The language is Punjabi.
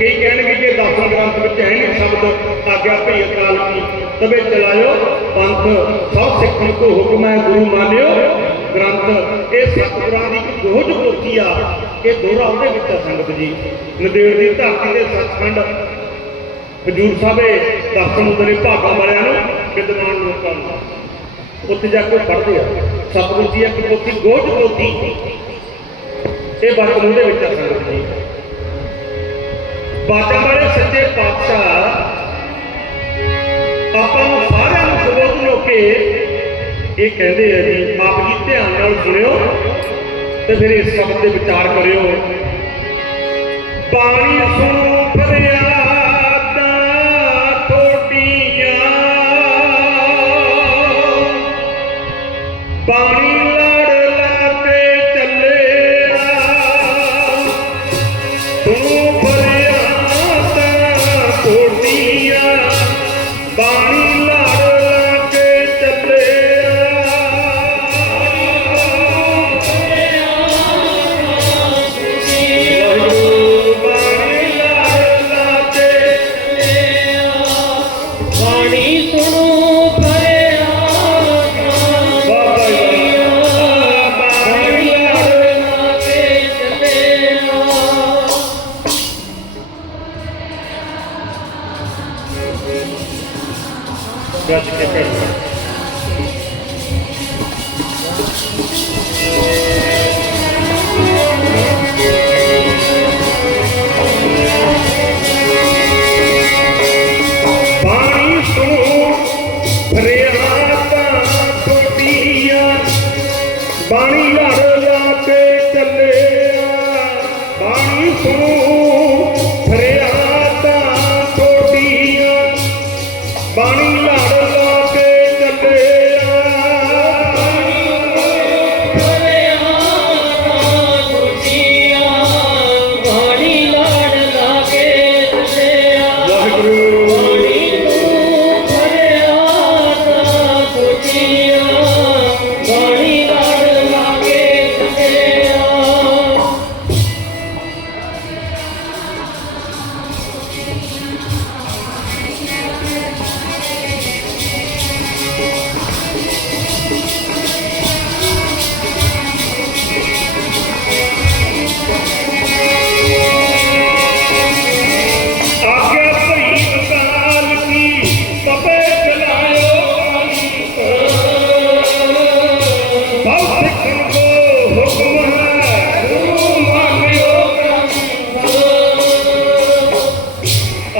ਕਈ ਕਹਿਣਗੇ ਕਿ ਦਸਮ ਗ੍ਰੰਥ ਵਿੱਚ ਹੈ ਨਹੀਂ ਸ਼ਬਦ ਆਗਿਆ ਭਈ ਅਕਾਲ ਕੀ ਤਵੇ ਚਲਾਇਓ, ਪੰਥ ਸਭ ਸਿੱਖਣ ਕੋ ਹੁਕਮ ਹੈ, ਗੁਰੂ ਮਾਨਿਓ। ਗ੍ਰੰਥ, ਇਹ ਸਤਿਗੁਰਾਂ ਦੀ ਇੱਕ ਪੋਥੀ ਆ ਇਹ ਦੋਹਰਾ ਉਹਦੇ ਵਿੱਚ ਆ ਸੰਗਤ ਜੀ। ਨਦੇੜ ਦੀ ਧਰਤੀ ਦੇ ਸੱਚਖੰਡ। ਹਜੂਰ ਸਾਹਿਬੇ ਦਰਸ਼ਨ ਹੁੰਦੇ ਭਾਗਾ ਵਾਲਿਆਂ ਨੂੰ, ਵਿਦਵਾਨ ਲੋਕਾਂ ਨੂੰ। ਉੱਥੇ ਜਾ ਕੇ ਉਹ ਪੜ੍ਹਦੇ ਆ। ਸਤਿਗੁਰੂ ਜੀ ਇੱਕ ਪੋਥੀ ਗੋਜ ਪੋਥੀ ਇਹ ਵਚਨ ਉਹਦੇ ਵਿੱਚ ਆ ਸੰਗਤ ਜੀ ਵਾਲੇ ਸੱਚੇ ਪਾਤਸ਼ਾਹ ਆਪਾਂ ਨੂੰ ਸਾਰਿਆਂ ਨੂੰ ਸੰਬੋਧਨ ਹੋ ਇਹ ਕਹਿੰਦੇ ਆ ਜੀ ਆਪ ਜੀ ਧਿਆਨ ਨਾਲ ਸੁਣਿਓ ਤੇ ਫਿਰ ਇਸ ਸ਼ਬਦ ਤੇ ਵਿਚਾਰ ਕਰਿਓ। ਬਾਣੀ ਸੁਣੋ ਫਰਿਆਦਾਂ ਬਾਣੀ ਬਾਣੀ ਬਾਣੀ ਲੜ ਲਾ ਕੇ ਚੱਲੇ ਬਾਣੀ ਸੁਣੋ ਫਰਿਆਦਾਂ ਥੋੜੀਆਂ ਬਾਣੀ ਲੜ